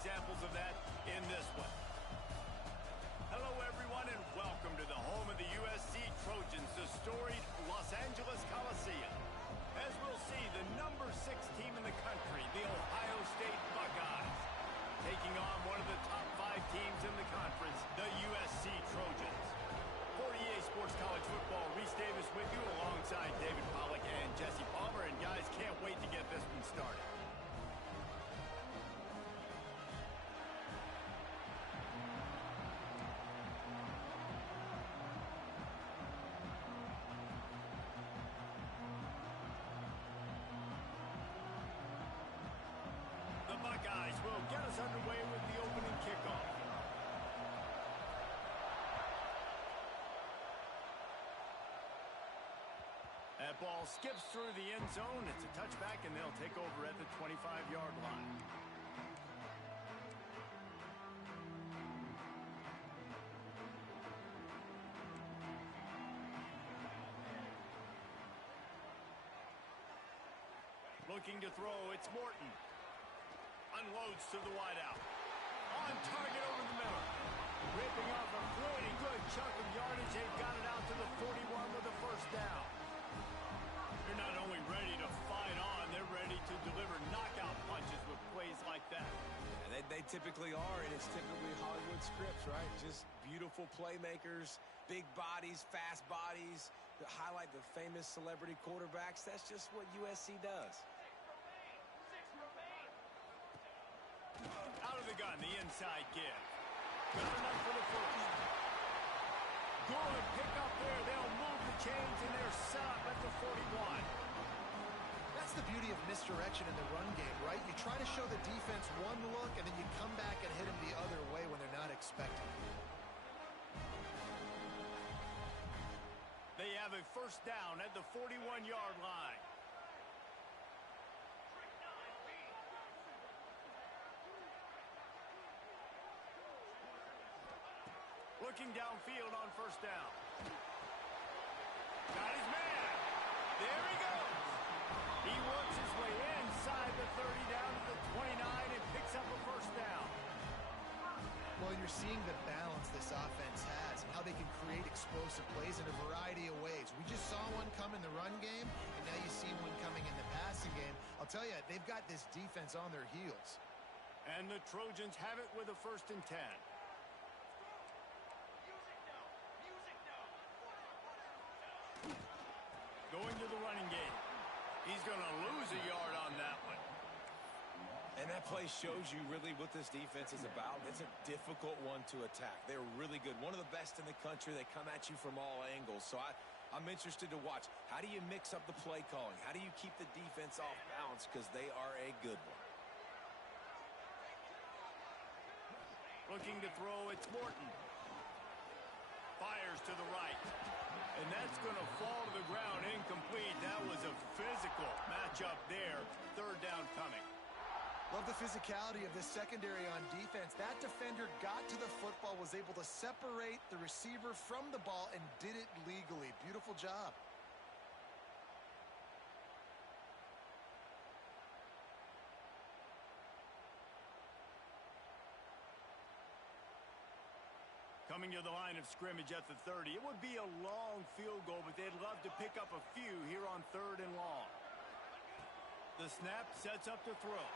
examples of that in this one. Hello, everyone, and welcome to the home of the USC Trojans, the storied Los Angeles Coliseum. As we'll see, the number 6 team in the country, the Ohio State Buckeyes, taking on one of the top 5 teams in the conference, the USC Trojans. For EA Sports College Football, Reese Davis with you alongside David Pollack and Jesse Palmer. And guys, can't wait to get this one started. The Buckeyes will get us underway with the opening kickoff. That ball skips through the end zone. It's a touchback, and they'll take over at the 25-yard line. Looking to throw, it's Morton. Unloads to the wideout. On target over the middle. Ripping off a pretty good chunk of yardage. They've got it out to the 41 with a first down. They're not only ready to fight on, they're ready to deliver knockout punches with plays like that. Yeah, they typically are, and it's typically Hollywood scripts, right? Just beautiful playmakers, big bodies, fast bodies that highlight the famous celebrity quarterbacks. That's just what USC does. Out of the gun, the inside give. Got enough for the first. Good pick up there. They'll move the chains, and they're set up at the 41. That's the beauty of misdirection in the run game, right? You try to show the defense one look, and then you come back and hit them the other way when they're not expecting it. They have a first down at the 41-yard line. Looking downfield on first down. Got his man. There he goes. He works his way inside the 30 down to the 29 and picks up a first down. Well, you're seeing the balance this offense has and how they can create explosive plays in a variety of ways. We just saw one come in the run game, and now you see one coming in the passing game. I'll tell you, they've got this defense on their heels. And the Trojans have it with a 1st and 10. Going to the running game. He's going to lose a yard on that one. And that play shows you really what this defense is about. It's a difficult one to attack. They're really good. One of the best in the country. They come at you from all angles. So I'm interested to watch. How do you mix up the play calling? How do you keep the defense off balance? Because they are a good one. Looking to throw, it's Morton. Fires to the right. And that's going to fall to the ground incomplete. That was a physical matchup there. 3rd down coming. Love the physicality of this secondary on defense. That defender got to the football, was able to separate the receiver from the ball, and did it legally. Beautiful job. Coming to the line of scrimmage at the 30. It would be a long field goal, but they'd love to pick up a few here on 3rd and long. The snap sets up to throw.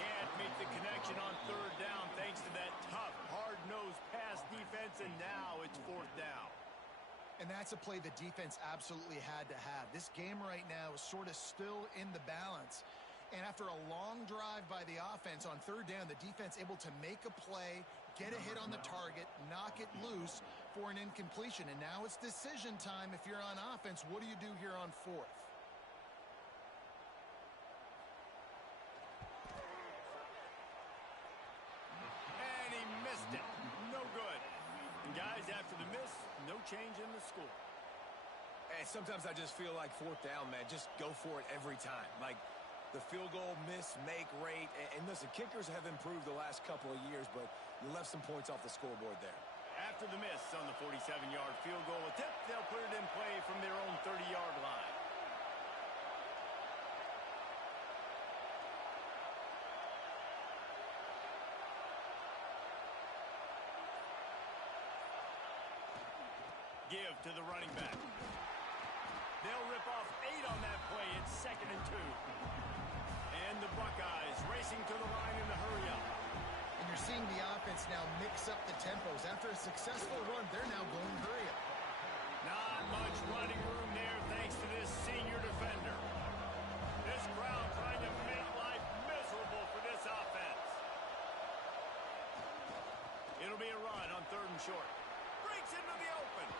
Can't make the connection on 3rd down thanks to that tough, hard-nosed pass defense, and now it's 4th down. And that's a play the defense absolutely had to have. This game right now is sort of still in the balance. And after a long drive by the offense on 3rd down, the defense able to make a play, get a hit on the target, knock it loose for an incompletion. And now it's decision time if you're on offense. What do you do here on 4th? And he missed it. No good. And guys, after the miss, no change in the score. And sometimes I just feel like 4th down, man. Just go for it every time. Like, the field goal miss-make rate. And listen, kickers have improved the last couple of years, but you left some points off the scoreboard there. After the miss on the 47-yard field goal attempt, they'll put it in play from their own 30-yard line. give to the running back. They'll rip off 8 on that play. It's 2nd and 2. And the Buckeyes racing to the line in the hurry up. And you're seeing the offense now mix up the tempos. After a successful run, they're now going hurry up. Not much running room there thanks to this senior defender. This crowd trying to make life miserable for this offense. It'll be a run on 3rd and short. Breaks into the open.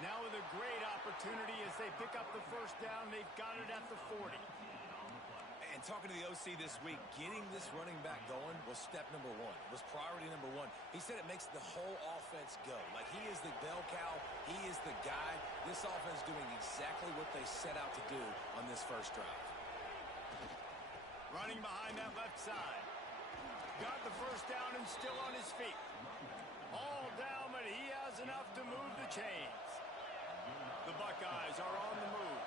Now with a great opportunity as they pick up the 1st down. They've got it at the 40. And talking to the OC this week, getting this running back going was step number 1. It was priority number 1. He said it makes the whole offense go. Like, he is the bell cow. He is the guy. This offense doing exactly what they set out to do on this 1st drive. Running behind that left side. Got the 1st down and still on his feet. All down, but he has enough to move the chains. The Buckeyes are on the move.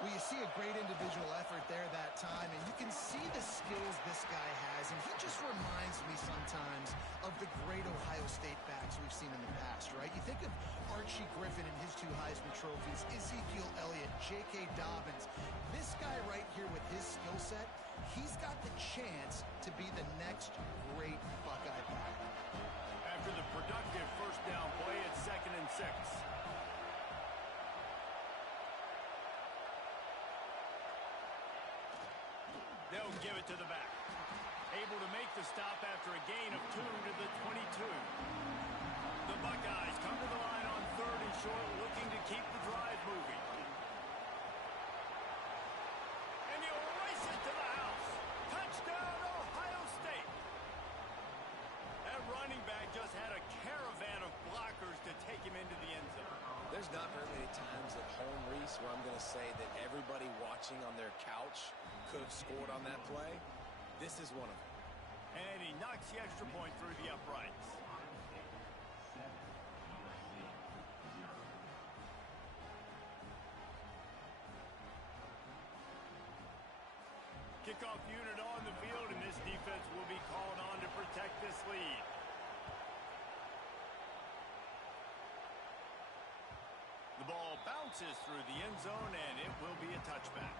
Well, you see a great individual effort there that time, and you can see the skills this guy has, and he just reminds me sometimes of the great Ohio State backs we've seen in the past, right? You think of Archie Griffin and his 2 Heisman trophies, Ezekiel Elliott, J.K. Dobbins. This guy right here with his skill set, he's got the chance to be the next great Buckeye back. After the productive 1st down play, it's 2nd and 6. They'll give it to the back. Able to make the stop after a gain of 2 to the 22. The Buckeyes come to the line on 3rd and short, looking to keep the drive moving. And he'll race it to the house. Touchdown, Ohio State. That running back just had a caravan of blockers to take him into the end zone. There's not very many times at home, Reese, where I'm going to say that everybody watching on their couch could have scored on that play. This is one of them. And he knocks the extra point through the uprights. Kickoff unit on the field, and this defense will be called on to protect this lead. The ball bounces through the end zone, and it will be a touchback.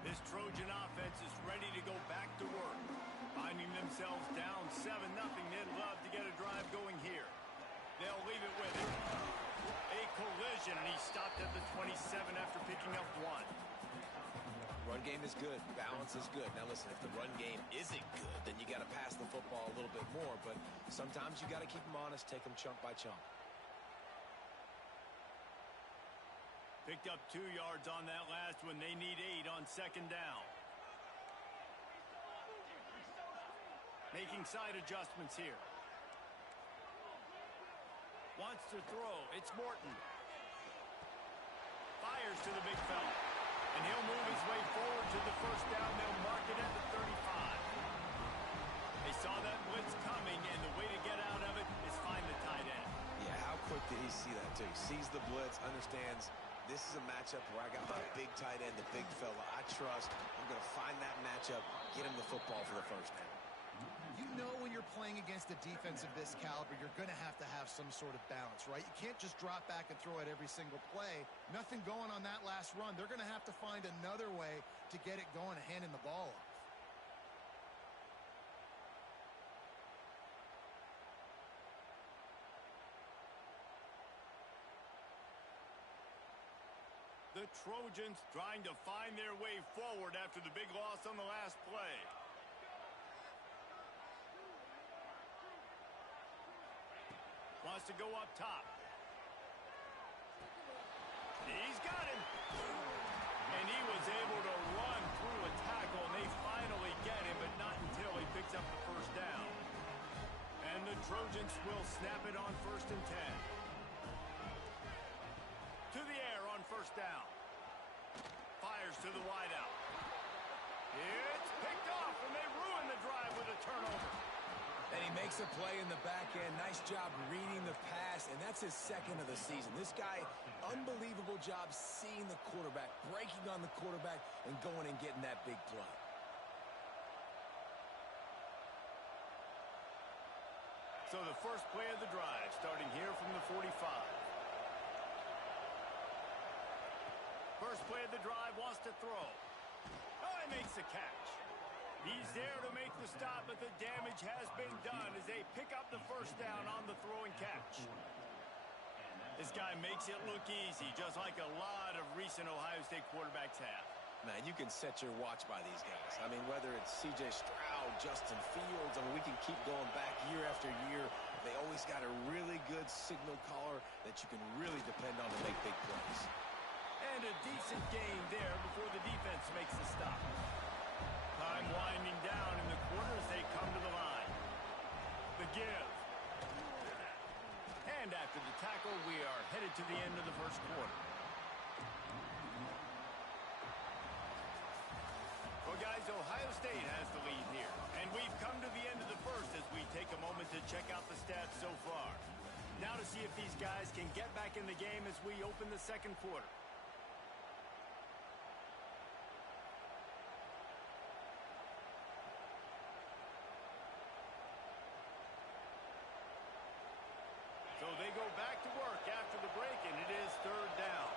This Trojan offense is ready to go back to work. Finding themselves down 7-0, they'd love to get a drive going here. They'll leave it with him. A collision, and he stopped at the 27 after picking up 1. Run game is good. Balance is good. Now listen, if the run game isn't good, then you got to pass the football a little bit more. But sometimes you got to keep them honest, take them chunk by chunk. Picked up 2 yards on that last one. They need 8 on 2nd down. Making side adjustments here. Wants to throw. It's Morton. Fires to the big fella. And he'll move his way forward to the 1st down. They'll mark it at the 35. They saw that blitz coming, and the way to get out of it is find the tight end. Yeah, how quick did he see that, too? He sees the blitz, understands this is a matchup where I got my big tight end, the big fella I trust. I'm going to find that matchup, get him the football for the 1st down. You know when you're playing against a defense of this caliber, you're going to have some sort of balance, right? You can't just drop back and throw it every single play. Nothing going on that last run. They're going to have to find another way to get it going and handing the ball off. The Trojans trying to find their way forward after the big loss on the last play. Wants to go up top. He's got him. And he was able to run through a tackle, and they finally get him, but not until he picks up the 1st down. And the Trojans will snap it on 1st and 10. To the air on 1st down. Fires to the wideout. It's picked off, and they ruin the drive with a turnover. And he makes a play in the back end. Nice job reading the pass, and that's his second of the season. This guy, unbelievable job seeing the quarterback, breaking on the quarterback, and going and getting that big play. So the first play of the drive, starting here from the 45. First play of the drive, wants to throw. Oh, he makes the catch. He's there to make the stop, but the damage has been done as they pick up the first down on the throw and catch. This guy makes it look easy, just like a lot of recent Ohio State quarterbacks have. Man, you can set your watch by these guys. I mean, whether it's C.J. Stroud, Justin Fields, I mean, we can keep going back year after year. They always got a really good signal caller that you can really depend on to make big plays. And a decent gain there before the defense makes the stop. Time winding down in the quarter as they come to the line. The give. And after the tackle, we are headed to the end of the first quarter. Well, guys, Ohio State has the lead here. And we've come to the end of the first as we take a moment to check out the stats so far. Now to see if these guys can get back in the game as we open the second quarter. So they go back to work after the break, and it is third down.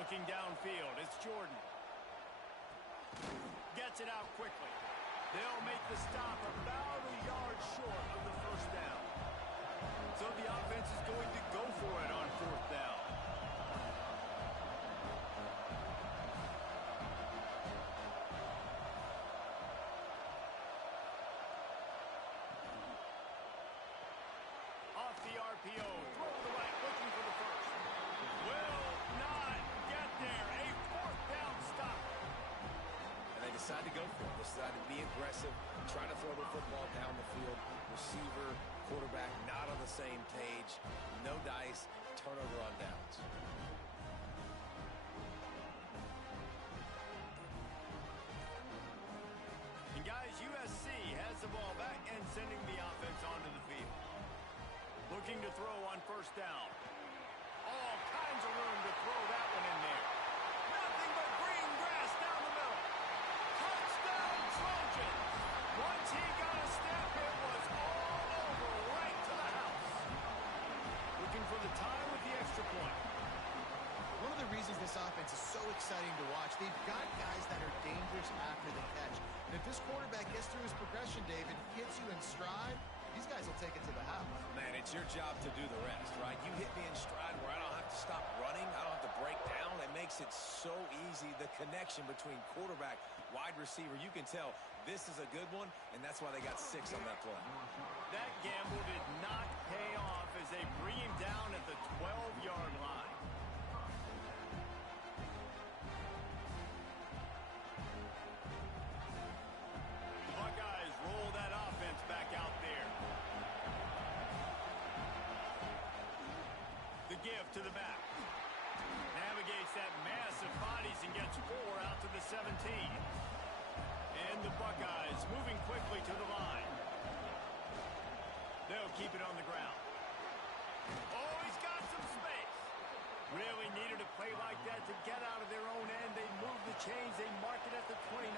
Looking downfield, it's Jordan. Gets it out quickly. They'll make the stop about a yard short of the first down. So the offense is going to go for it on fourth down. Off the RPO, throw to the right, looking for the first. Will not get there. A fourth down stop. And they decide to go for it. They decide to be aggressive, try to throw the football down the field. Receiver, quarterback, not on the same page. No dice, turnover on downs. And guys, USC has the ball back and sending the offense onto the field. Looking to throw on first down. All kinds of room to throw that one in there. Nothing but green grass down the middle. Touchdown, Trojans. Once he got a step, it was all over right to the house. Looking for the tie with the extra point. One of the reasons this offense is so exciting to watch, they've got guys that are dangerous after the catch. And if this quarterback gets through his progression, David, hits you in stride, these guys will take it to the house. Man, it's your job to do the rest, right? You hit me in stride where I don't have to stop running. I don't have to break down. It makes it so easy. The connection between quarterback, wide receiver, you can tell this is a good one, and that's why they got 6 on that play. That gamble did not pay off as they bring him down at the 12-yard line. The Buckeyes roll that offense back out there. The give to the back. Navigates that mass of bodies and gets 4 out to the 17. And the Buckeyes moving quickly to the line. They'll keep it on the ground. Oh, he's got some space. Really needed a play like that to get out of their own end. They move the chains. They mark it at the 29.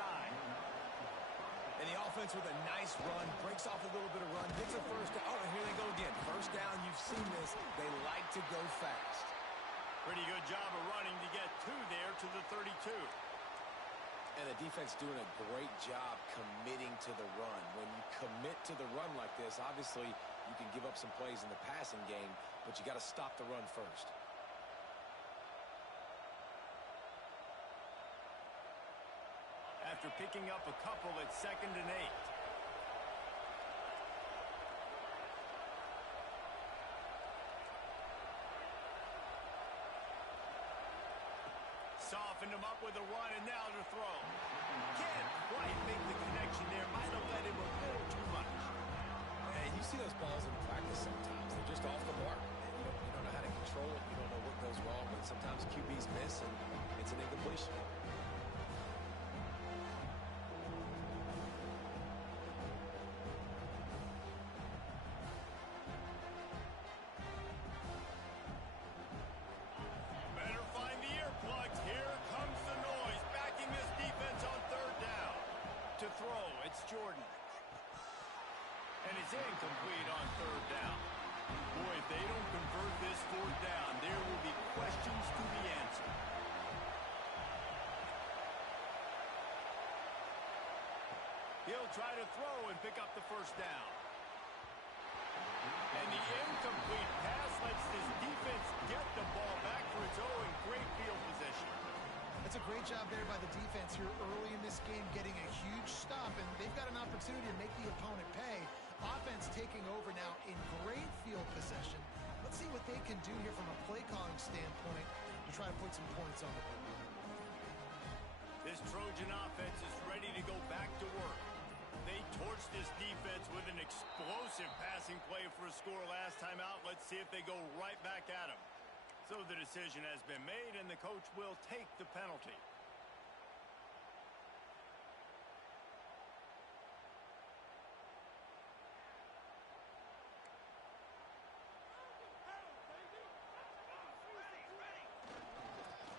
And the offense with a nice run, breaks off a little bit of run, gets a first down. Oh, and here they go again. First down, you've seen this. They like to go fast. Pretty good job of running to get 2 there to the 32. And the defense doing a great job committing to the run. When you commit to the run like this, obviously you can give up some plays in the passing game, but you got to stop the run first. After picking up a couple at 2nd and 8. Softened him up with a run, and now to throw. Can't quite make the connection there. Might have led him a little too much. And you see those balls in practice sometimes. They're just off the mark. And you don't know how to control it. You don't know what goes wrong. But sometimes QBs miss, and it's an incompletion. Incomplete on third down. Boy, if they don't convert this fourth down, there will be questions to be answered. He'll try to throw and pick up the first down. And the incomplete pass lets this defense get the ball back for its own. Great field position. That's a great job there by the defense here early in this game, getting a huge stop, and they've got an opportunity to make the opponent pay. Offense taking over now in great field possession. Let's see what they can do here from a play calling standpoint to try to put some points on the board. This Trojan offense is ready to go back to work. They torched this defense with an explosive passing play for a score last time out. Let's see if they go right back at him. So the decision has been made, and the coach will take the penalty.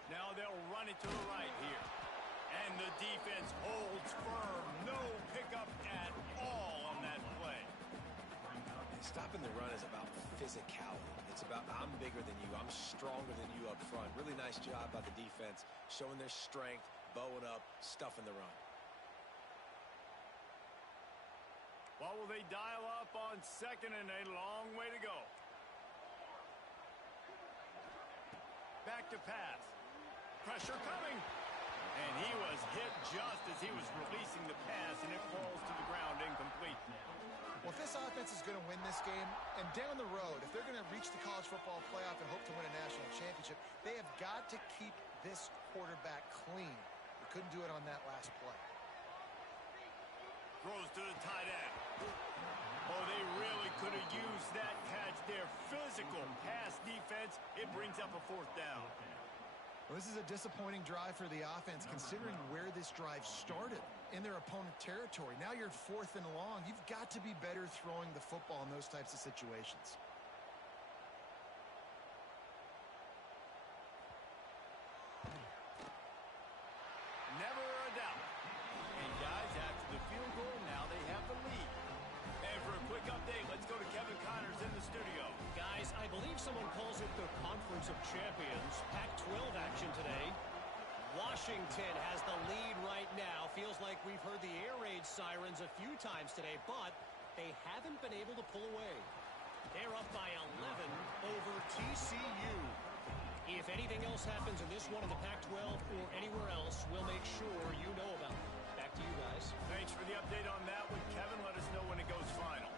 Now they'll run it to the right here. And the defense holds firm. No pickup at all on that play. Stopping the run is about physicality. It's about I'm bigger than you. I'm stronger than you up front. Really nice job by the defense, showing their strength, bowing up, stuffing the run. What will they dial up on second and a long way to go? Back to pass. Pressure coming. And he was hit just as he was releasing the pass, and it falls to the ground incomplete. Well, if this offense is going to win this game, and down the road, if they're going to reach the college football playoff and hope to win a national championship, they have got to keep this quarterback clean. They couldn't do it on that last play. Throws to the tight end. Oh, they really could have used that catch there. Physical pass defense. It brings up a fourth down. Well, this is a disappointing drive for the offense, considering where this drive started in their opponent territory. Now you're fourth and long. You've got to be better throwing the football in those types of situations. Never a doubt. And guys, after the field goal, now they have the lead. And for a quick update, let's go to Kevin Connors in the studio. Guys, I believe someone calls it the Conference of Champions. Pac-12 action today. Washington has the lead right now. Feels like we've heard the air raid sirens a few times today, but they haven't been able to pull away. They're up by 11 over TCU. If anything else happens in this one in the Pac-12 or anywhere else, we'll make sure you know about it. Back to you guys. Thanks for the update on that one, Kevin. Let us know when it goes final.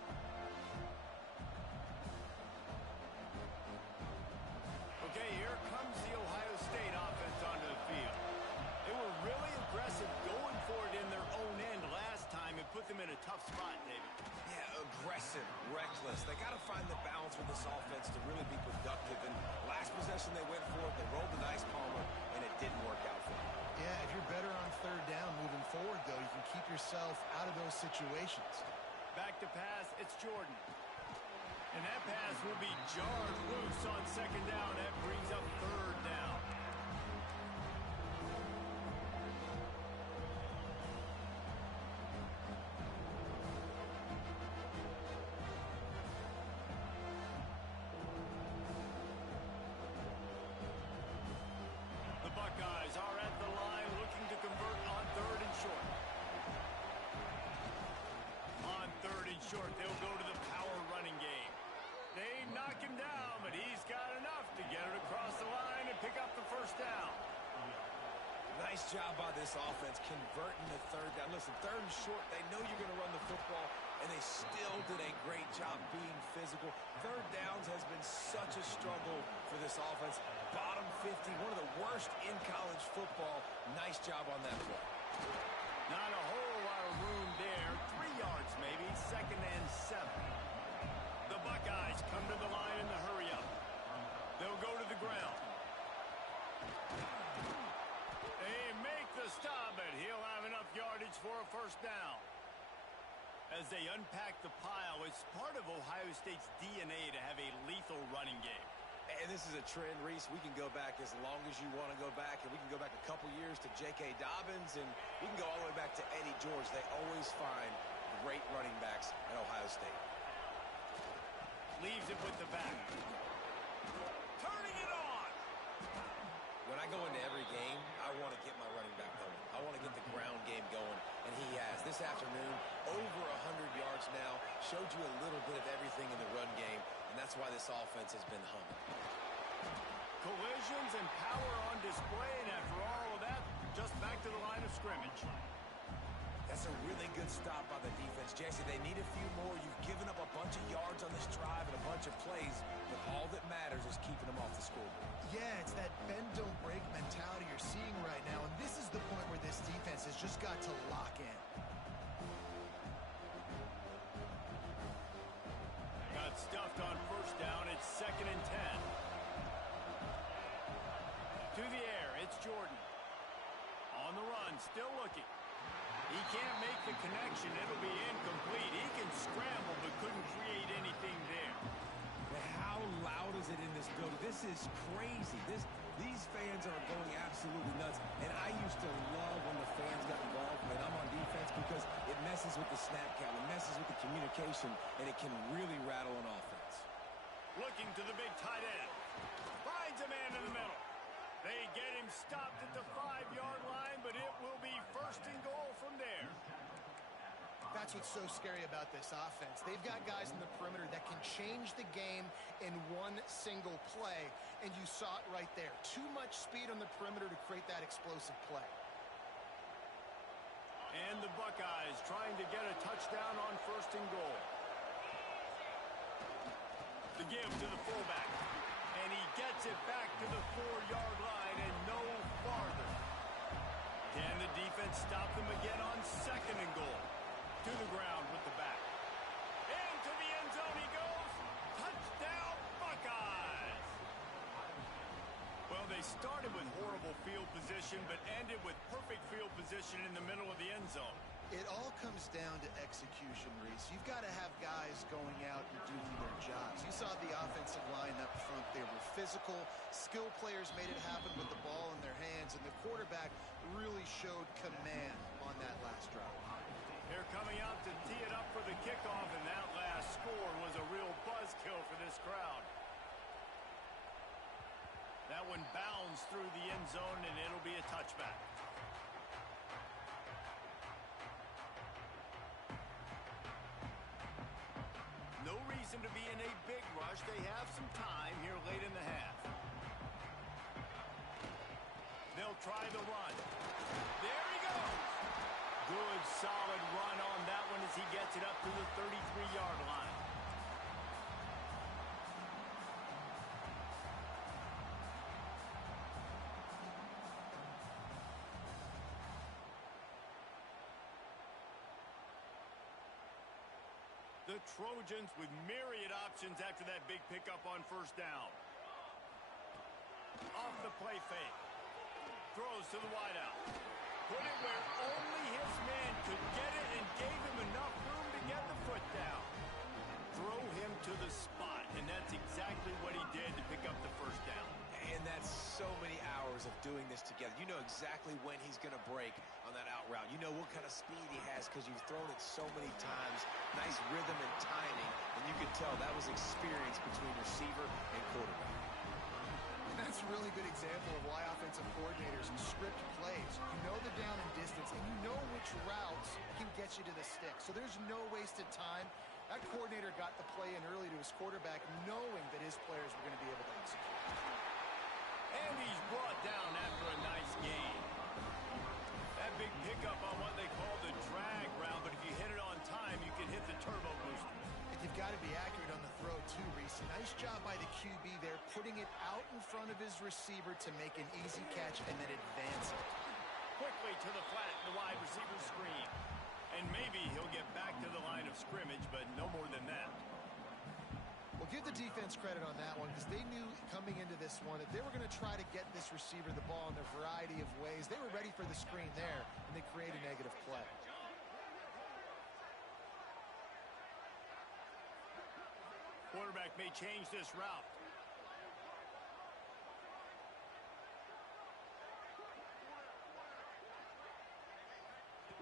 Okay, here comes the Ohio State offense onto the field. They were really aggressive going for it in their own end last time and put them in a tough spot, David. Yeah, aggressive, reckless. They got to find the balance with this offense to really be productive. And last possession they went for it, they rolled the dice, Palmer, and it didn't work out for them. Yeah, if you're better on third down moving forward, though, you can keep yourself out of those situations. Back to pass, it's Jordan. And that pass will be jarred loose on second down. That brings up third down. The Buckeyes are at the line looking to convert on third and short. On third and short, they'll go to the power running game. They knock him down, but he's got enough to get it across the line and pick up the first down. Nice job by this offense converting the third down. Listen, third and short, they know you're going to run the football, and they still did a great job being physical. Third downs has been such a struggle for this offense. Bottom 50, one of the worst in college football. Nice job on that play. Not a whole lot of room there. 3 yards maybe, second and 7. The Buckeyes come to the line in the hurry-up. They'll go to the ground. They make the stop, but he'll have enough yardage for a first down. As they unpack the pile, it's part of Ohio State's DNA to have a lethal running game. And this is a trend, Reese. We can go back as long as you want to go back, and we can go back a couple years to J.K. Dobbins, and we can go all the way back to Eddie George. They always find great running backs at Ohio State. Leaves it with the back. Turning it on. When I go into every game, I want to get my running back going. I want to get the ground game going, and he has. This afternoon, over 100 yards now, showed you a little bit of everything in the run game, and that's why this offense has been humming. Collisions and power on display, and after all of that, just back to the line of scrimmage. That's a really good stop by the defense. Jesse, they need a few more. You've given up a bunch of yards on this drive and a bunch of plays, but all that matters is keeping them off the scoreboard. Yeah, it's that bend, don't break mentality you're seeing right now, and this is the point where this defense has just got to lock in. Got stuffed on first down. It's 2nd and 10. To the air, it's Jordan. On the run, still looking. He can't make the connection. It'll be incomplete. He can scramble, but couldn't create anything there. But how loud is it in this building? This is crazy. These fans are going absolutely nuts. And I used to love when the fans got involved when I'm on defense because it messes with the snap count. It messes with the communication, and it can really rattle an offense. Looking to the big tight end. Finds a man in the middle. They get him stopped at the 5-yard line, but it will be 1st and goal from there. That's what's so scary about this offense. They've got guys in the perimeter that can change the game in one single play, and you saw it right there. Too much speed on the perimeter to create that explosive play. And the Buckeyes trying to get a touchdown on 1st and goal. The give to the fullback. And he gets it back to the 4-yard line and no farther. Can the defense stop them again on 2nd and goal? To the ground with the back. Into the end zone he goes. Touchdown, Buckeyes! Well, they started with horrible field position, but ended with perfect field position in the middle of the end zone. It all comes down to execution, Reese. You've got to have guys going out and doing their jobs. You saw the offensive line up front. They were physical. Skill players made it happen with the ball in their hands, and the quarterback really showed command on that last drive. They're coming out to tee it up for the kickoff, and that last score was a real buzzkill for this crowd. That one bounds through the end zone, and it'll be a touchback. No reason to be in a big rush. They have some time here late in the half. They'll try the run. There he goes. Good, solid run on that one as he gets it up to the 33-yard line. The Trojans with myriad options after that big pickup on 1st down. Off the play fake. Throws to the wideout. Put it where only his man could get it and gave him enough room to get the foot down. Throw him to the spot, and that's exactly what he did to pick up the 1st down. And that's so many hours of doing this together. You know exactly when he's going to break on that out route. You know what kind of speed he has because you've thrown it so many times. Nice rhythm and timing, and you could tell that was experience between receiver and quarterback. That's a really good example of why offensive coordinators script plays. You know the down and distance, and you know which routes can get you to the stick. So there's no wasted time. That coordinator got the play in early to his quarterback, knowing that his players were going to be able to execute. And he's brought down after a nice gain. That big pickup on what they call the drag route, but if you hit it on time, you can hit the turbo booster. And you've got to be accurate on the throw, too, Reese. Nice job by the QB there, putting it out in front of his receiver to make an easy catch and then advance it. Quickly to the flat, the wide receiver screen. And maybe he'll get back to the line of scrimmage, but no more than that. Well, give the defense credit on that one because they knew coming into this one that they were going to try to get this receiver the ball in a variety of ways. They were ready for the screen there, and they create a negative play. Quarterback may change this route.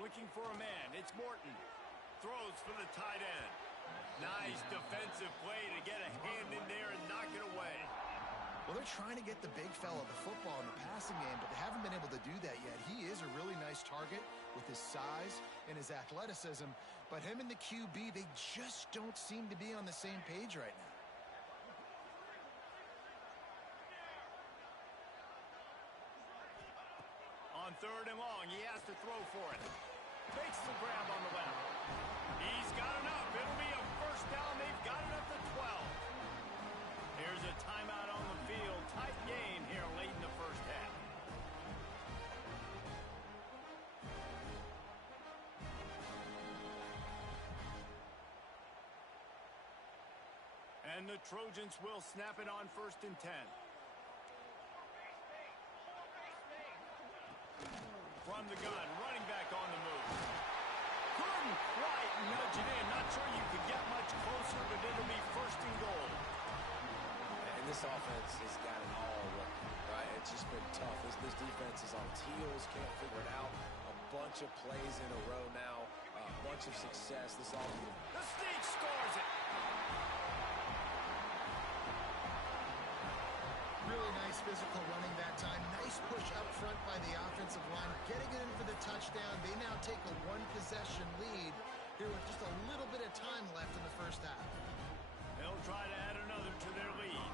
Looking for a man. It's Morton. Throws for the tight end. Nice defensive play to get a hand in there and knock it away. Well, they're trying to get the big fella the football in the passing game, but they haven't been able to do that yet. He is a really nice target with his size and his athleticism, but him and the QB, they just don't seem to be on the same page right now. On 3rd and long, he has to throw for it. Makes the grab on the left. He's got enough. It'll be a first down. They've got it up to 12. Here's a timeout on the field. Tight game here late in the first half. And the Trojans will snap it on 1st and 10. From the gun, running back on the move. Couldn't quite nudge it in. Not sure you could get much closer, but it'll be 1st and goal. And this offense has got it all working, right? It's just been tough. This defense is on heels, can't figure it out. A bunch of plays in a row now, a bunch of success. This offense. The sneak scores it. Really nice physical running that time. Nice push up front by the offensive line. Getting it in for the touchdown. They now take a 1-possession lead here with just a little bit of time left in the first half. They'll try to add another to their lead.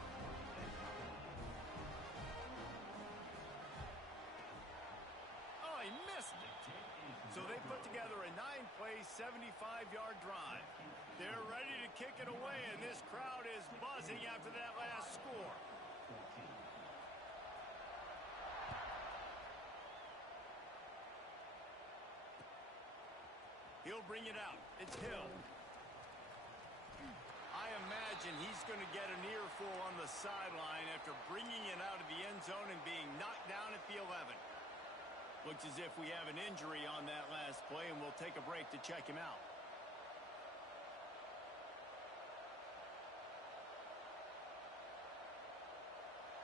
Oh, he missed it. So they put together a 9-play, 75-yard drive. They're ready to kick it away, and this crowd is buzzing after that last score. He'll bring it out. It's Hill. I imagine he's going to get an earful on the sideline after bringing it out of the end zone and being knocked down at the 11. Looks as if we have an injury on that last play, and we'll take a break to check him out.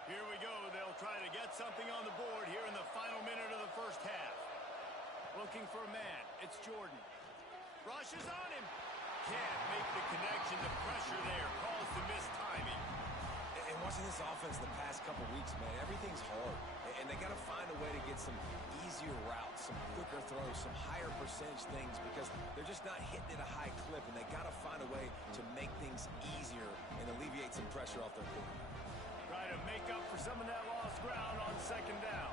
Here we go. They'll try to get something on the board here in the final minute of the first half. Looking for a man. It's Jordan. Rushes on him. Can't make the connection. The pressure there calls the missed timing. And watching this offense the past couple weeks, man, everything's hard. And they got to find a way to get some easier routes, some quicker throws, some higher percentage things because they're just not hitting at a high clip. And they got to find a way to make things easier and alleviate some pressure off their quarterback. Try to make up for some of that lost ground on 2nd down.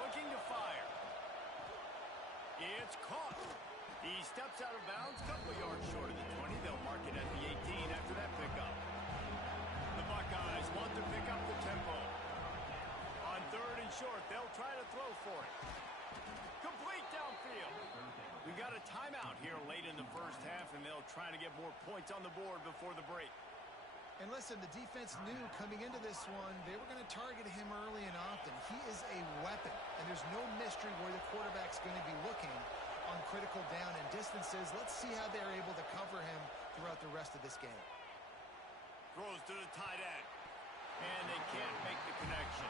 Looking to fire. It's caught. He steps out of bounds, couple yards short of the 20. They'll mark it at the 18 after that pickup. The Buckeyes want to pick up the tempo. On 3rd and short, they'll try to throw for it. Complete downfield. We got a timeout here late in the first half, and they'll try to get more points on the board before the break. And listen, the defense knew coming into this one, they were going to target him early and often. He is a weapon, and there's no mystery where the quarterback's going to be looking on critical down and distances. Let's see how they're able to cover him throughout the rest of this game. Throws to the tight end, and they can't make the connection.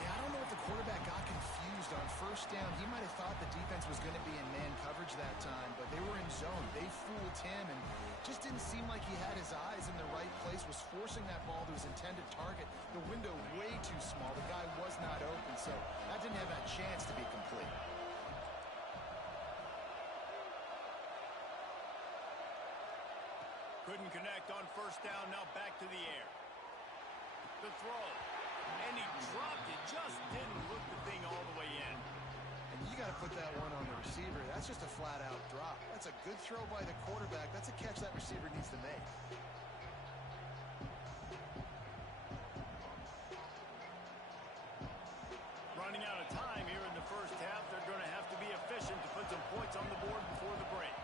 Yeah, I don't know if the quarterback got confused on 1st down. He might have thought the defense was going to be in man coverage that time, but they were in zone. They fooled him and just didn't seem like he had his eyes in the right place, was forcing that ball to his intended target. The window way too small. The guy was not open, so that didn't have that chance to be complete. Couldn't connect on 1st down, now back to the air. The throw. And he dropped it, just didn't look the thing all the way in. And you got to put that one on the receiver. That's just a flat-out drop. That's a good throw by the quarterback. That's a catch that receiver needs to make. Running out of time here in the first half. They're going to have to be efficient to put some points on the board before the break.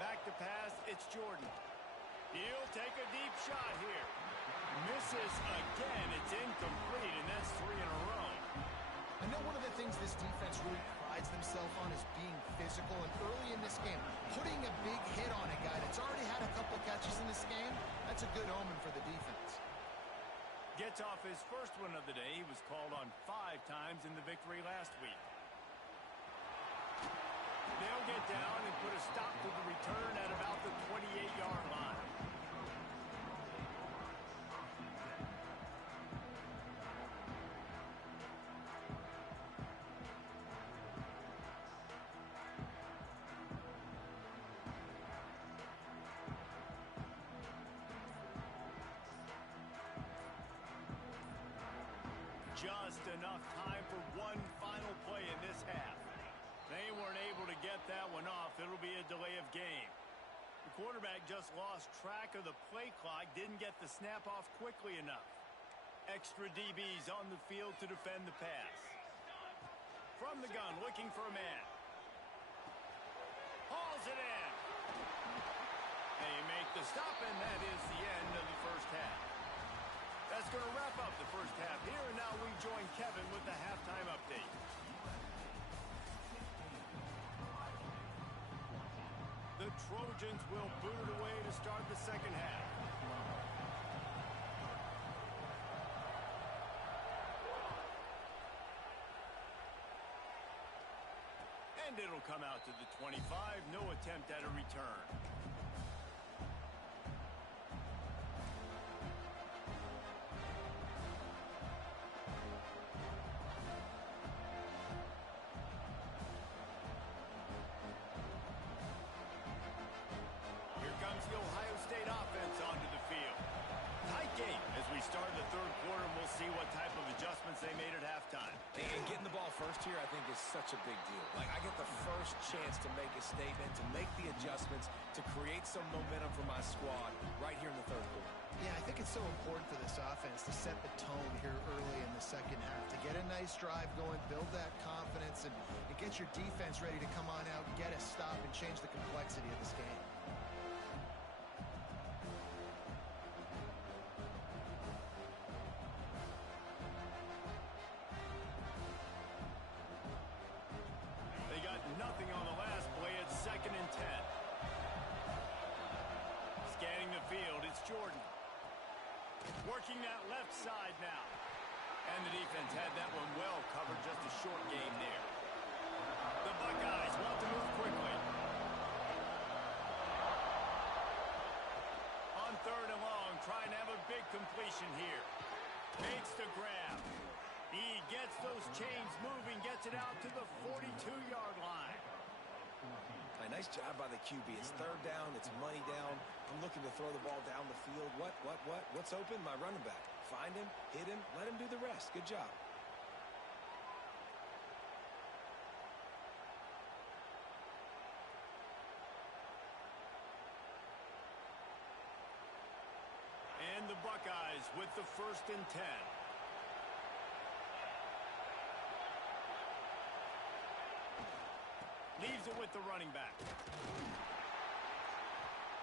Back to pass, it's Jordan. He'll take a deep shot here. Misses again. It's incomplete, and that's 3 in a row. I know one of the things this defense really prides themselves on is being physical, and early in this game, putting a big hit on a guy that's already had a couple catches in this game, that's a good omen for the defense. Gets off his first one of the day. He was called on 5 times in the victory last week. They'll get down and put a stop to the return at about the 28-yard line. Just enough time for one final play in this half. They weren't able to get that one off. It'll be a delay of game. The quarterback just lost track of the play clock, didn't get the snap off quickly enough. Extra DBs on the field to defend the pass. From the gun, looking for a man. Hauls it in. They make the stop, and that is the end of the first half. That's going to wrap up the first half here, and now we join Kevin with the halftime update. The Trojans will boot it away to start the second half. And it'll come out to the 25. No attempt at a return. They made at halftime. And getting the ball first here, I think, is such a big deal. Like, I get the first chance to make a statement, to make the adjustments, to create some momentum for my squad right here in the third quarter. Yeah, I think it's so important for this offense to set the tone here early in the second half, to get a nice drive going, build that confidence, and get your defense ready to come on out, get a stop, and change the complexity of this game. Nothing on the last play. It's 2nd and 10. Scanning the field, it's Jordan. Working that left side now. And the defense had that one well covered. Just a short game there. The Buckeyes want to move quickly. On 3rd and long, trying to have a big completion here. Makes the grab. He gets those chains moving, gets it out to the 42-yard line. A nice job by the QB. It's 3rd down. It's money down. I'm looking to throw the ball down the field. What's open? My running back. Find him, hit him, let him do the rest. Good job. And the Buckeyes with the 1st and 10. Leaves it with the running back.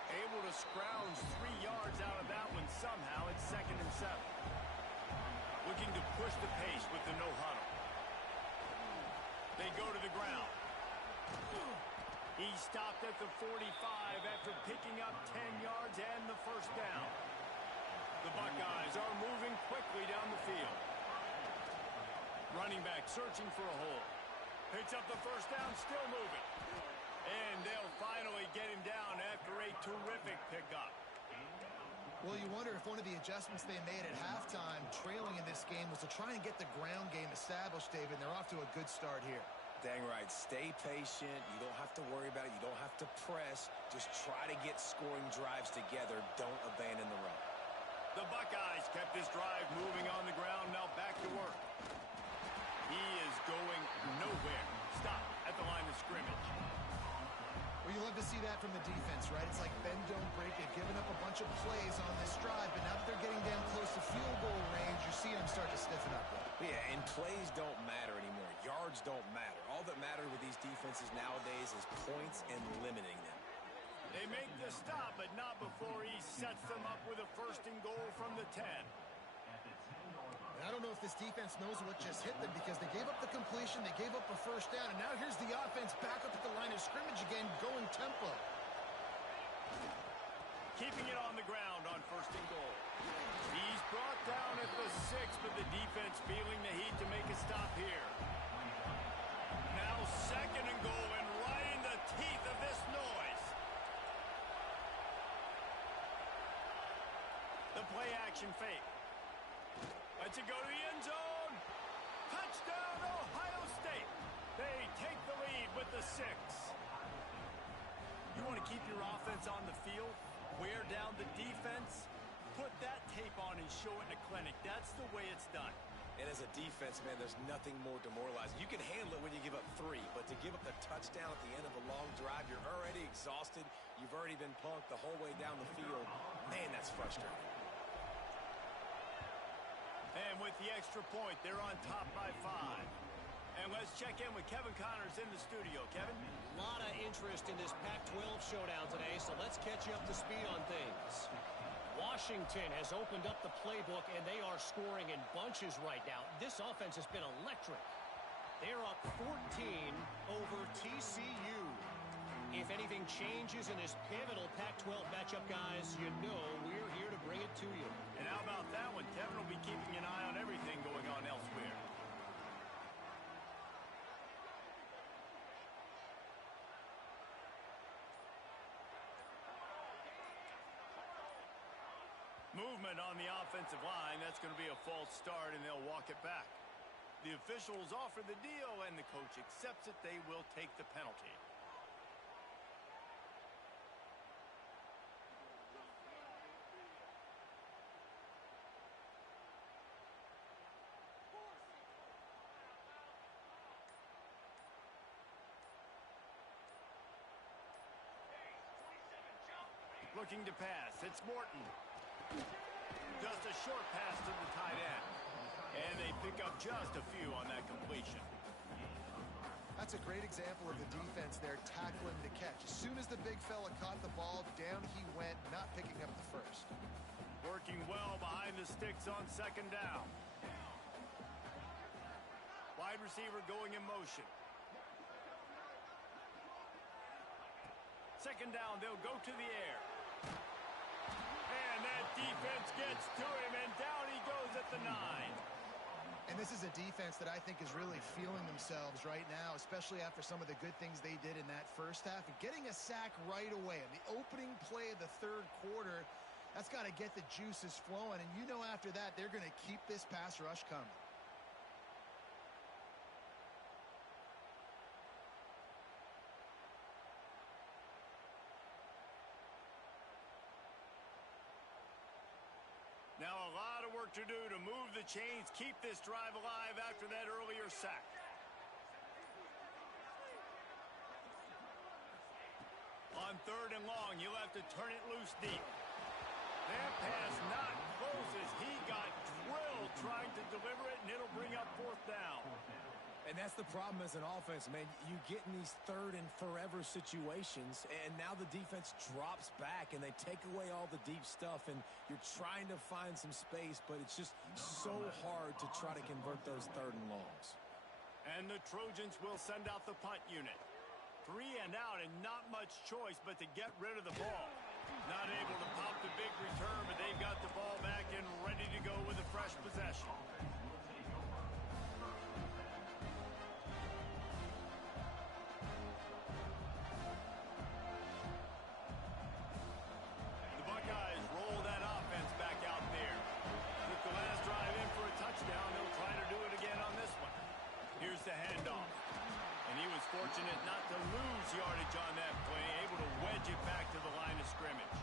Able to scrounge 3 yards out of that one somehow. It's 2nd and 7. Looking to push the pace with the no huddle. They go to the ground. He stopped at the 45 after picking up 10 yards and the 1st down. The Buckeyes are moving quickly down the field. Running back searching for a hole. Picks up the 1st down, still moving. And they'll finally get him down after a terrific pickup. Well, you wonder if one of the adjustments they made at halftime, trailing in this game, was to try and get the ground game established, David. They're off to a good start here. Dang right. Stay patient. You don't have to worry about it. You don't have to press. Just try to get scoring drives together. Don't abandon the run. The Buckeyes kept this drive moving on the ground. Now back to work. He is going nowhere. Stop at the line of scrimmage. Well, you love to see that from the defense, right? It's like bend, don't break. They've given up a bunch of plays on this drive, but now that they're getting down close to field goal range, you're seeing them start to stiffen up. Yeah, and plays don't matter anymore. Yards don't matter. All that matters with these defenses nowadays is points and limiting them. They make the stop, but not before he sets them up with a 1st and goal from the 10. I don't know if this defense knows what just hit them because they gave up the completion, they gave up a 1st down, and now here's the offense back up at the line of scrimmage again, going tempo. Keeping it on the ground on 1st and goal. He's brought down at the 6, but the defense feeling the heat to make a stop here. Now 2nd and goal, and right in the play-action fake. Lets it go to the end zone. Touchdown, Ohio State. They take the lead with the 6. You want to keep your offense on the field, wear down the defense, put that tape on and show it in a clinic. That's the way it's done. And as a defense, man, there's nothing more demoralizing. You can handle it when you give up 3, but to give up the touchdown at the end of a long drive, you're already exhausted. You've already been punked the whole way down the field. Man, that's frustrating. And with the extra point, they're on top by 5. And let's check in with Kevin Connors in the studio. Kevin? A lot of interest in this Pac-12 showdown today, so let's catch you up to speed on things. Washington has opened up the playbook, and they are scoring in bunches right now. This offense has been electric. They're up 14 over TCU. If anything changes in this pivotal Pac-12 matchup, guys, you know we're here to bring it to you. And how about that one? Kevin will be keeping an eye on everything going on elsewhere. Movement on the offensive line. That's going to be a false start, and they'll walk it back. The officials offer the deal, and the coach accepts it. They will take the penalty. Looking to pass. It's Morton. Just a short pass to the tight end. And they pick up just a few on that completion. That's a great example of the defense there tackling the catch. As soon as the big fella caught the ball, down he went, not picking up the first. Working well behind the sticks on second down. Wide receiver going in motion. Second down, they'll go to the air. And that defense gets to him, and down he goes at the 9. And this is a defense that I think is really feeling themselves right now, especially after some of the good things they did in that first half. And getting a sack right away in the opening play of the third quarter, that's got to get the juices flowing. And you know after that, they're going to keep this pass rush coming. Now a lot of work to do to move the chains, keep this drive alive after that earlier sack. On third and long, you'll have to turn it loose deep. That pass not close as he got drilled trying to deliver it, and it'll bring up fourth down. And that's the problem as an offense, man. You get in these third and forever situations, and now the defense drops back, and they take away all the deep stuff, and you're trying to find some space, but it's just so hard to try to convert those third and longs. And the Trojans will send out the punt unit. 3 and out, and not much choice but to get rid of the ball. Not able to pop the big return, but they've got the ball back and ready to go with a fresh possession. The Buckeyes roll that offense back out there. Took the last drive in for a touchdown. They'll try to do it again on this one. Here's the handoff. And he was fortunate not to lose yardage on that play, able to wedge it back to the line of scrimmage.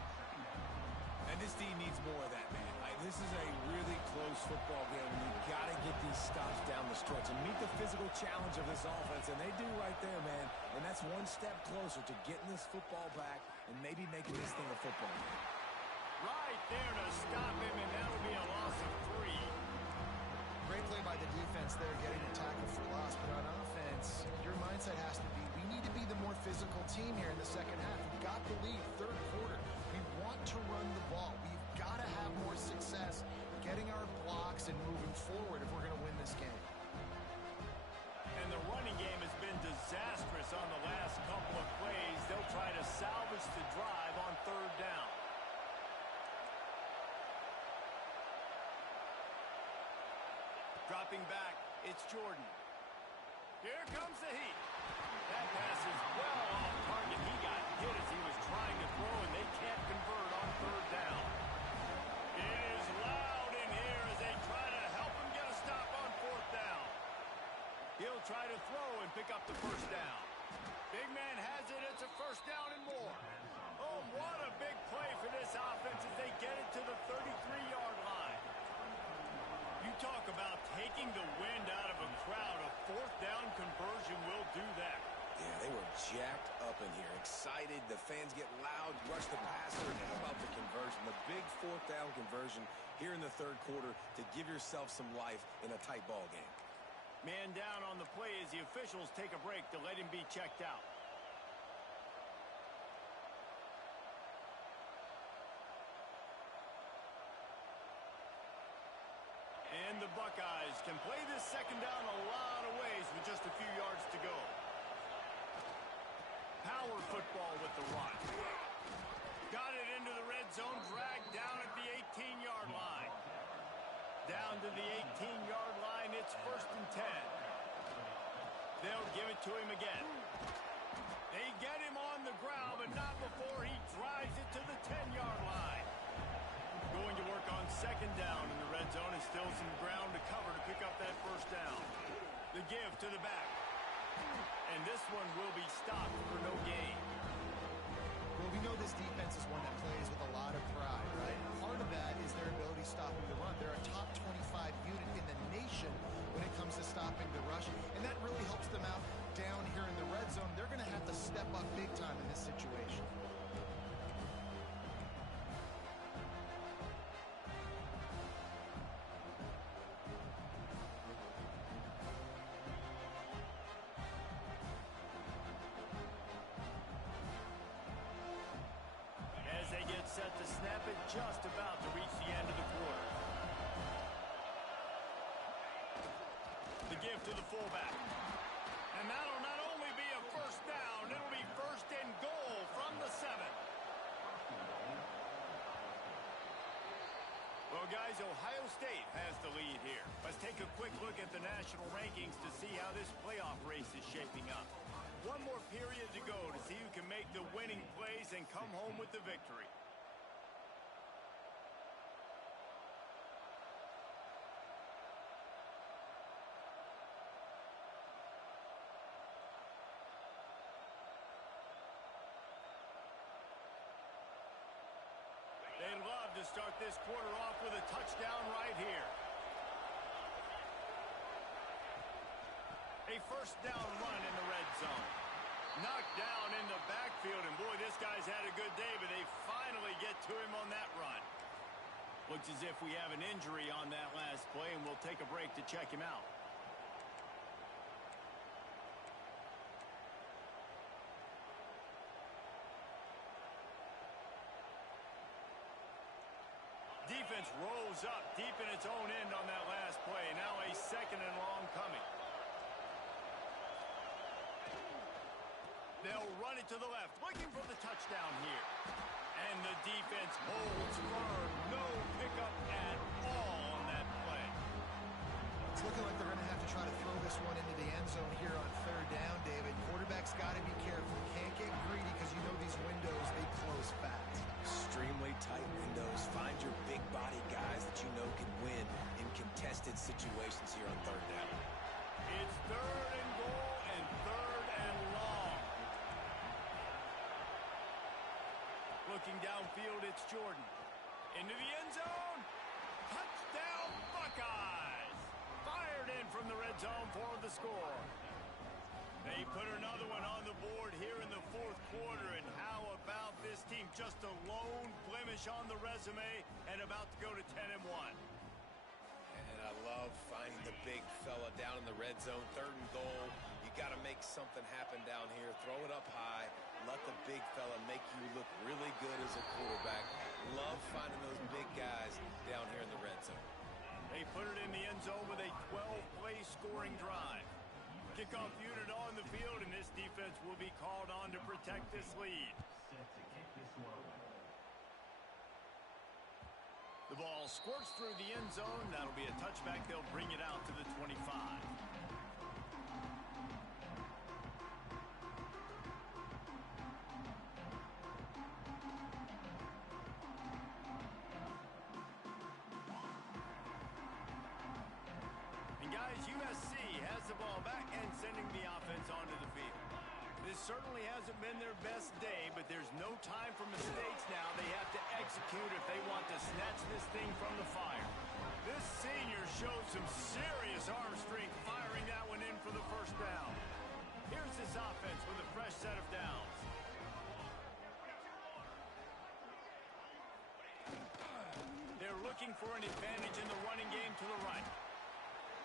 And this team needs more of that, man. This is a really close football game. You've got to get these stops down the stretch and meet the physical challenge of this offense, and they do right there, man. And that's one step closer to getting this football back and maybe making this thing a football game. Right there to stop him, and that'll be a loss of 3. Great play by the defense there, getting a tackle for loss. But on offense, your mindset has to be, we need to be the more physical team here in the second half. We've got the lead, third quarter. We want to run the ball. We've got to have more success getting our blocks and moving forward if we're going to win this game. And the running game has been disastrous on the last couple of plays. They'll try to salvage the drive on third down. Dropping back, it's Jordan. Here comes the heat. That pass is well off target. He got hit as he was trying to throw, and they can't convert on third down. It is loud. try to throw and pick up the first down. Big man has it. It's a first down and more. Oh, what a big play for this offense as they get it to the 33-yard line. You talk about taking the wind out of a crowd. A fourth down conversion will do that. Yeah, they were jacked up in here, excited. The fans get loud, rush the passer, and how about the conversion? The big fourth down conversion here in the third quarter to give yourself some life in a tight ball game. Man down on the play as the officials take a break to let him be checked out. And the Buckeyes can play this second down a lot of ways with just a few yards to go. Power football with the run. Got it into the red zone, dragged down at the 18-yard line. Down to the 18-yard line, it's 1st and 10. They'll give it to him again. They get him on the ground, but not before he drives it to the 10-yard line. Going to work on second down in the red zone, and still some ground to cover to pick up that first down. The give to the back. And this one will be stopped for no gain. Well, we know this defense is one that plays with a lot of pride, right? Part of that is their ability stopping the run. They're a top 25 unit in the nation when it comes to stopping the rush, and that really helps them out down here in the red zone. They're going to have to step up big time in this situation. Set to snap it, just about to reach the end of the quarter. The give to the fullback. And that'll not only be a first down, it'll be 1st and goal from the 7. Well, guys, Ohio State has the lead here. Let's take a quick look at the national rankings to see how this playoff race is shaping up. One more period to go to see who can make the winning plays and come home with the victory. They'd love to start this quarter off with a touchdown right here. A first down run in the red zone. Knocked down in the backfield, and boy, this guy's had a good day, but they finally get to him on that run. Looks as if we have an injury on that last play, and we'll take a break to check him out. Defense rolls up deep in its own end on that last play. Now a second and long coming. They'll run it to the left, looking for the touchdown here. And the defense holds firm. No pickup at all on that play. It's looking like they're going to have to try to throw this one into the end zone here on 3rd down, David. Quarterback's got to be careful. Can't get greedy because you know these windows, they close fast. Extremely tight windows. Find your big body guys that you know can win in contested situations here on 3rd down. It's 3rd and goal and 3rd and long. Looking downfield, it's Jordan. Into the end zone. Touchdown, Buckeyes. Fired in from the red zone for the score. They put another one on the board here in the 4th quarter, and how about this team? Just a lone blemish on the resume and about to go to 10-1. And I love finding the big fella down in the red zone, 3rd and goal. You got to make something happen down here. Throw it up high. Let the big fella make you look really good as a quarterback. Love finding those big guys down here in the red zone. They put it in the end zone with a 12-play scoring drive. Kickoff unit on the field, and this defense will be called on to protect this lead. The ball squirts through the end zone. That'll be a touchback. They'll bring it out to the 25. And guys, USC has the ball back and sending the offense onto the field. This certainly hasn't been their best day, but there's no time for mistakes now. They have to execute if they want to snatch this thing from the fire. This senior showed some serious arm strength firing that one in for the first down. Here's this offense with a fresh set of downs. They're looking for an advantage in the running game to the right.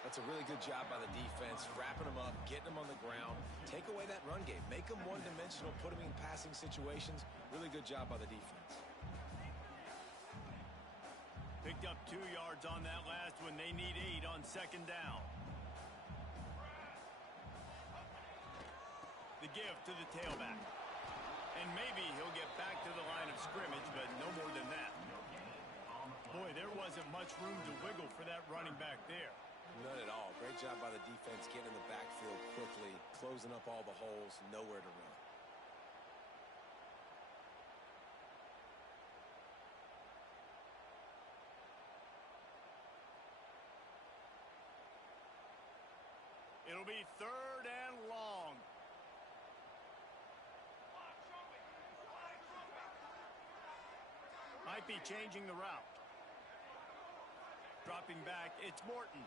That's a really good job by the defense, wrapping them up, getting them on the ground. Take away that run game. Make them one-dimensional, put them in passing situations. Really good job by the defense. Picked up 2 yards on that last one. They need 8 on second down. The give to the tailback. And maybe he'll get back to the line of scrimmage, but no more than that. Boy, there wasn't much room to wiggle for that running back there. None at all. Great job by the defense getting in the backfield quickly, closing up all the holes, nowhere to run. It'll be 3rd and long. Might be changing the route. Dropping back, it's Morton.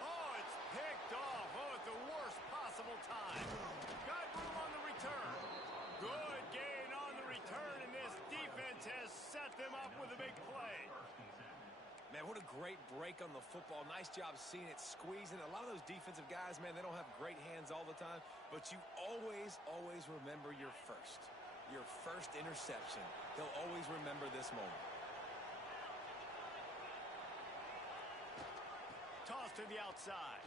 Oh, it's picked off. Oh, at the worst possible time. Got room on the return. Good gain on the return, and this defense has set them up with a big play. Man, what a great break on the football. Nice job seeing it, squeezing. A lot of those defensive guys, man, they don't have great hands all the time, but you always, always remember your first interception. They'll always remember this moment. Toss to the outside.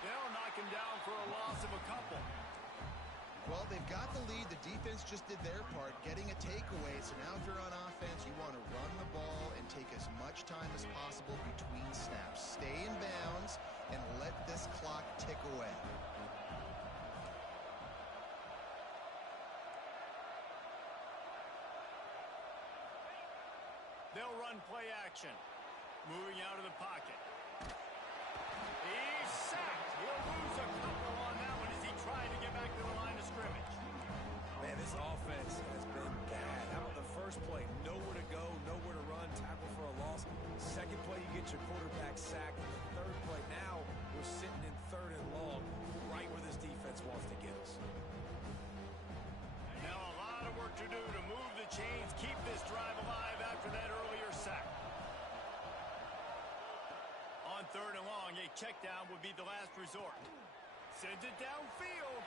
They'll knock him down for a loss of a couple. Well, they've got the lead. The defense just did their part, getting a takeaway. So now if you're on offense, you want to run the ball and take as much time as possible between snaps. Stay in bounds and let this clock tick away. They'll run play action. Moving out of the pocket. He's sacked. He'll lose a couple on that one as he tried to get back to the line of scrimmage. Man, this offense has been bad. How about the first play? Nowhere to go, nowhere to run, tackle for a loss. Second play, you get your quarterback sacked. And the third play, now we're sitting in 3rd and long, right where this defense wants to get us. Now a lot of work to do to move the chains, keep this drive alive after that earlier sack. On 3rd and long, a check down would be the last resort. Sends it downfield.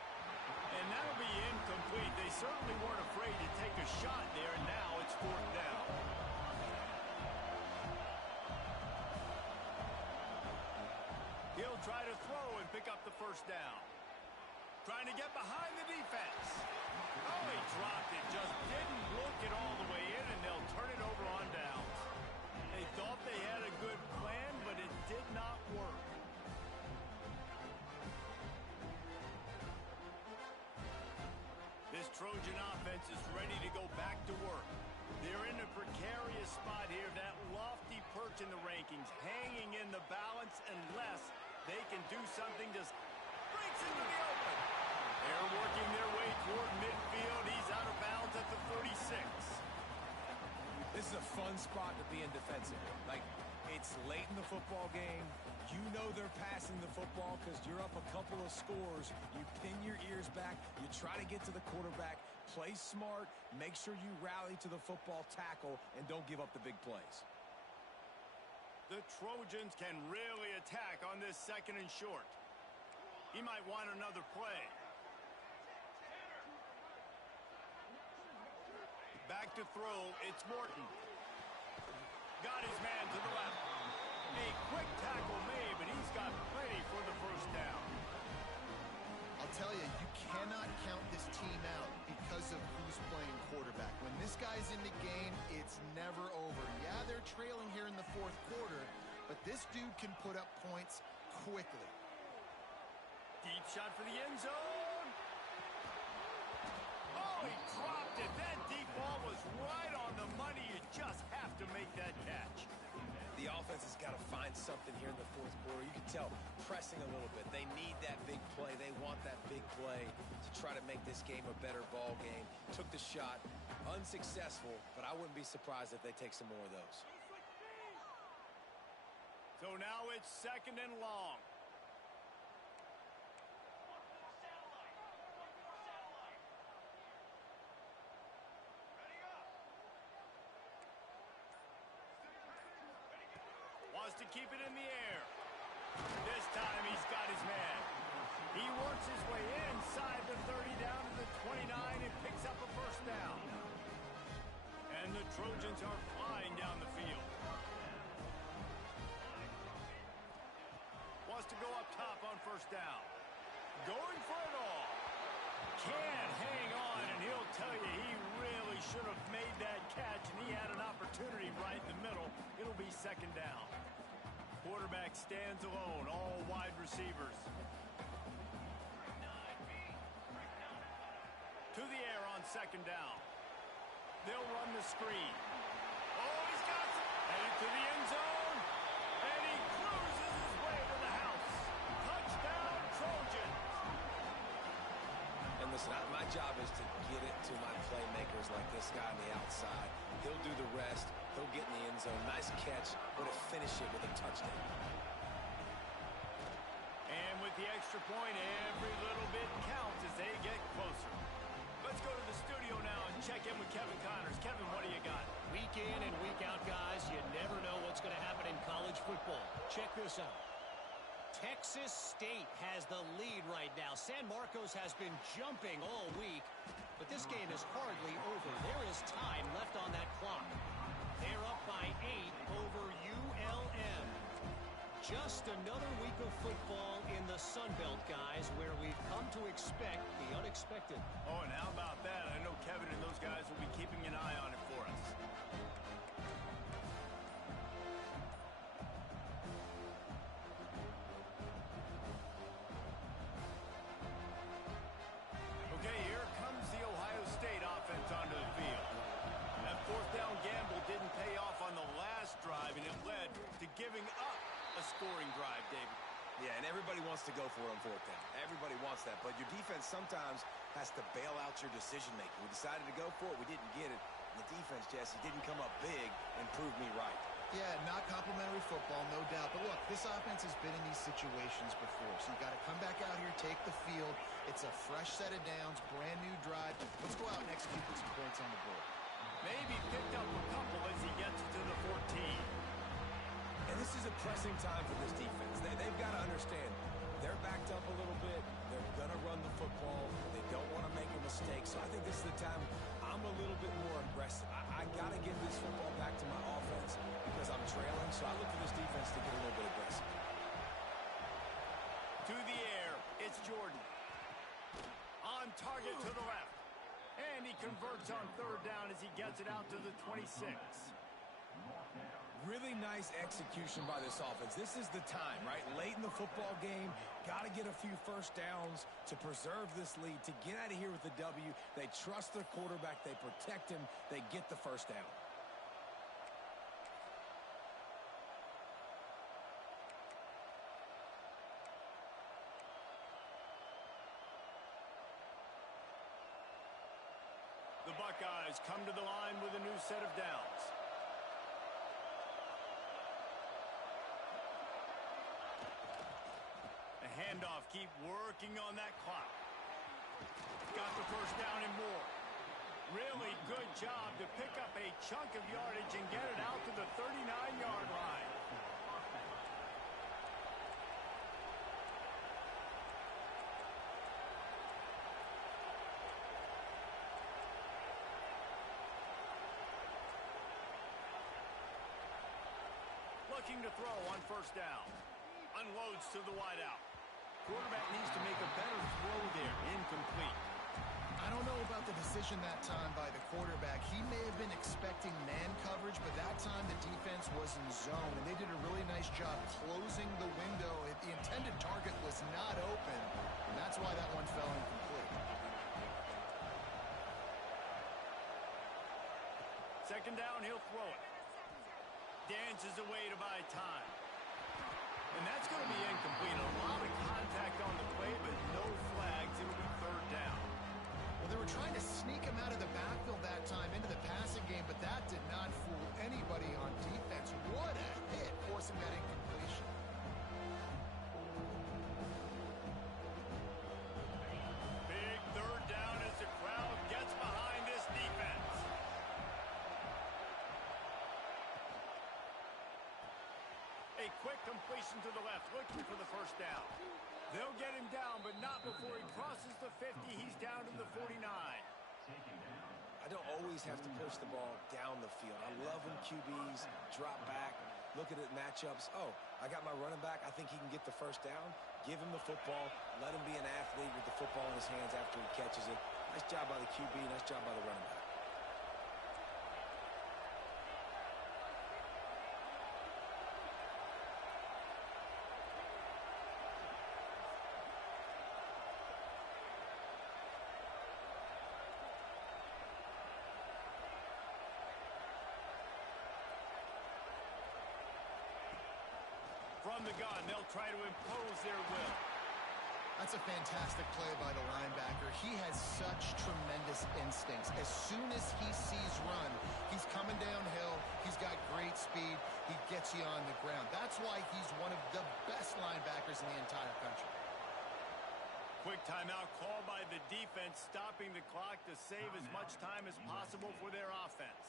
And that'll be incomplete. They certainly weren't afraid to take a shot there, and now it's 4th down. He'll try to throw and pick up the first down. Trying to get behind the defense. Oh, he dropped it. Just didn't look it all the way in, and they'll turn it over on downs. They thought they had a good plan, but it did not work. This Trojan offense is ready to go back to work. They're in a precarious spot here, that lofty perch in the rankings, hanging in the balance unless they can do something to breaks into the open. They're working their way toward midfield. He's out of bounds at the 36. This is a fun spot to be in defensively. Like, it's late in the football game. You know they're passing the football because you're up a couple of scores. You pin your ears back. You try to get to the quarterback. Play smart. Make sure you rally to the football tackle and don't give up the big plays. The Trojans can really attack on this 2nd and short. He might want another play. Back to throw, it's Morton. Got his man to the left. A quick tackle made, but he's got plenty for the first down. I'll tell you, you cannot count this team out because of who's playing quarterback. When this guy's in the game, it's never over. Yeah, they're trailing here in the 4th quarter, but this dude can put up points quickly. Deep shot for the end zone. Oh, he dropped it. That deep ball was right on the money. You just have to make that catch. The The offense has got to find something here in the fourth quarter. You can tell pressing a little bit. They need that big play. They want that big play to try to make this game a better ball game. Took the shot, unsuccessful, but I wouldn't be surprised if they take some more of those. So now it's 2nd and long. Wants to keep it in the air. This time he's got his man. He works his way inside the 30 down to the 29 and picks up a first down. And the Trojans are flying down the field. Wants to go up top on first down. Going for it all. Can't hang on, and he'll tell you he really should have made that catch, and he had an opportunity right in the middle. It'll be 2nd down. Quarterback stands alone, all wide receivers. To the air on 2nd down. They'll run the screen. Oh, he's got some. Headed to the end zone. And he cruises his way to the house. Touchdown, Trojans. And listen, my job is to get it to my playmakers like this guy on the outside. He'll do the rest. He'll get in the end zone. Nice catch, but to finish it with a touchdown. And with the extra point, every little bit counts as they get closer. Let's go to the studio now and check in with Kevin Connors. Kevin, what do you got? Week in and week out, guys, you never know what's going to happen in college football. Check this out. Texas State has the lead right now. San Marcos has been jumping all week, but this game is hardly over. There is time left on that clock. They're up by 8 over ULM. Just another week of football in the Sun Belt, guys, where we've come to expect the unexpected. Oh, and how about that? I know Kevin and those guys will be keeping an eye on it for us. Okay, here comes the Ohio State offense onto the field. That 4th down gamble didn't pay off on the last drive, and it led to giving up a scoring drive, David. Yeah, and everybody wants to go for it on 4th down. Everybody wants that, but your defense sometimes has to bail out your decision-making. We decided to go for it. We didn't get it. And the defense, Jesse, didn't come up big and prove me right. Yeah, not complimentary football, no doubt. But look, this offense has been in these situations before. So you got to come back out here, take the field. It's a fresh set of downs, brand new drive. Let's go out and execute with some points on the board. Maybe picked up a couple as he gets to the 14. And this is a pressing time for this defense. They've got to understand they're backed up a little bit. They're going to run the football. They don't want to make a mistake. So I think this is the time I'm a little bit more aggressive. I got to give this football back to my offense because I'm trailing. So I look for this defense to get a little bit aggressive. To the air, it's Jordan. On target to the left. And he converts on 3rd down as he gets it out to the 26. Really nice execution by this offense. This is the time, right? Late in the football game, got to get a few first downs to preserve this lead, to get out of here with the W. They trust their quarterback. They protect him. They get the first down. The Buckeyes come to the line with a new set of downs. A handoff, keep working on that clock. Got the first down and more. Really good job to pick up a chunk of yardage and get it out to the 39-yard line. Looking to throw on first down. Unloads to the wideout. Quarterback needs to make a better throw there. Incomplete. I don't know about the decision that time by the quarterback. He may have been expecting man coverage, but that time the defense was in zone, and they did a really nice job closing the window. The intended target was not open, and that's why that one fell incomplete. 2nd down, he'll throw it. dances away to buy time. And that's going to be incomplete. A lot of contact on the play, but no flags. It'll be third down. Well, they were trying to sneak him out of the backfield that time into the passing game, but that did not fool anybody on defense. What a hit, forcing that incompletion. Big third down as the crowd gets behind this defense. A quick completion to the left, looking for the first down. They'll get him down, but not before he crosses the 50. He's down to the 49. I don't always have to push the ball down the field. I love when QBs drop back, look at it matchups. Oh, I got my running back. I think he can get the first down. Give him the football. Let him be an athlete with the football in his hands after he catches it. Nice job by the QB. Nice job by the running back. From the gun, they'll try to impose their will. That's a fantastic play by the linebacker. He has such tremendous instincts. As soon as he sees run, he's coming downhill. He's got great speed. He gets you on the ground. That's why he's one of the best linebackers in the entire country. Quick timeout called by the defense, stopping the clock to save as much time as possible for their offense.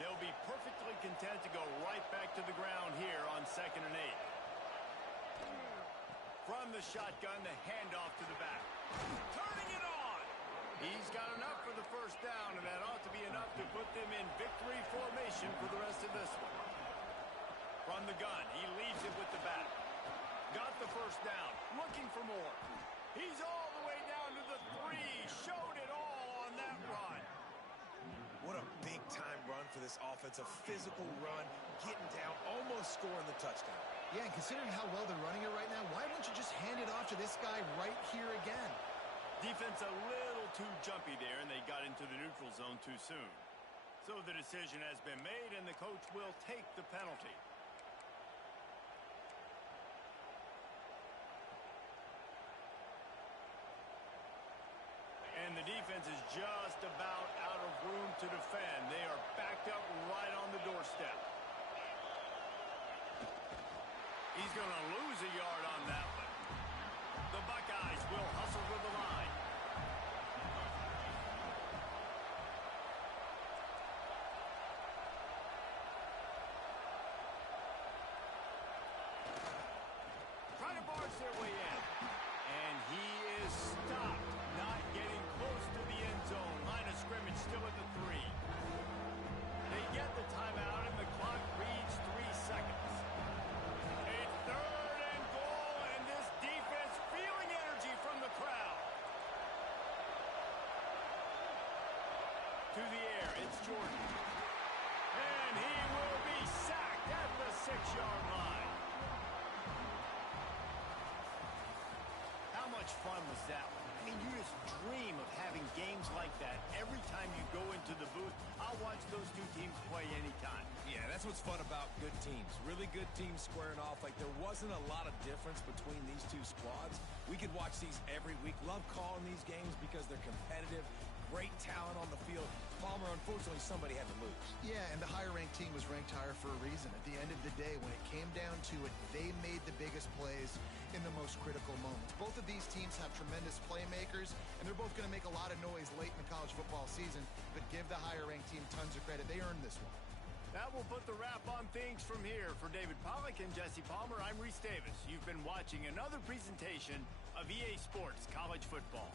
They'll be perfectly content to go right back to the ground here on 2nd and 8. From the shotgun, the handoff to the back. Turning it on! He's got enough for the first down, and that ought to be enough to put them in victory formation for the rest of this one. From the gun, he leaves it with the back. Got the first down, looking for more. He's all the way down to the 3. Showed it all on that run. What a big-time run for this offense. A physical run, getting down, almost scoring the touchdown. Yeah, and considering how well they're running it right now, why wouldn't you just hand it off to this guy right here again? Defense a little too jumpy there, and they got into the neutral zone too soon. So the decision has been made, and the coach will take the penalty. And the defense is just about out of room to defend. They are backed up right on the doorstep. He's going to lose a yard on that one. The Buckeyes will hustle to the line. Trying to barge their way in. And he is stopped. Not getting close to the end zone. Line of scrimmage still at the 3. They get the timeout, and the clock reads 3 seconds. A 3rd and goal, and this defense feeling energy from the crowd. To the air, it's Jordan. And he will be sacked at the 6-yard line. How much fun was that one? I mean, you just dream of having games like that every time you go into the booth. I'll watch those two teams play anytime. Yeah, that's what's fun about good teams. Really good teams squaring off. Like, there wasn't a lot of difference between these two squads. We could watch these every week. Love calling these games because they're competitive. Great talent on the field. Palmer, unfortunately, somebody had to lose. Yeah, and the higher-ranked team was ranked higher for a reason. At the end of the day, when it came down to it, they made the biggest plays in the most critical moments. Both of these teams have tremendous playmakers, and they're both going to make a lot of noise late in the college football season, but give the higher-ranked team tons of credit. They earned this one. That will put the wrap on things from here. For David Pollack and Jesse Palmer, I'm Reese Davis. You've been watching another presentation of EA Sports College Football.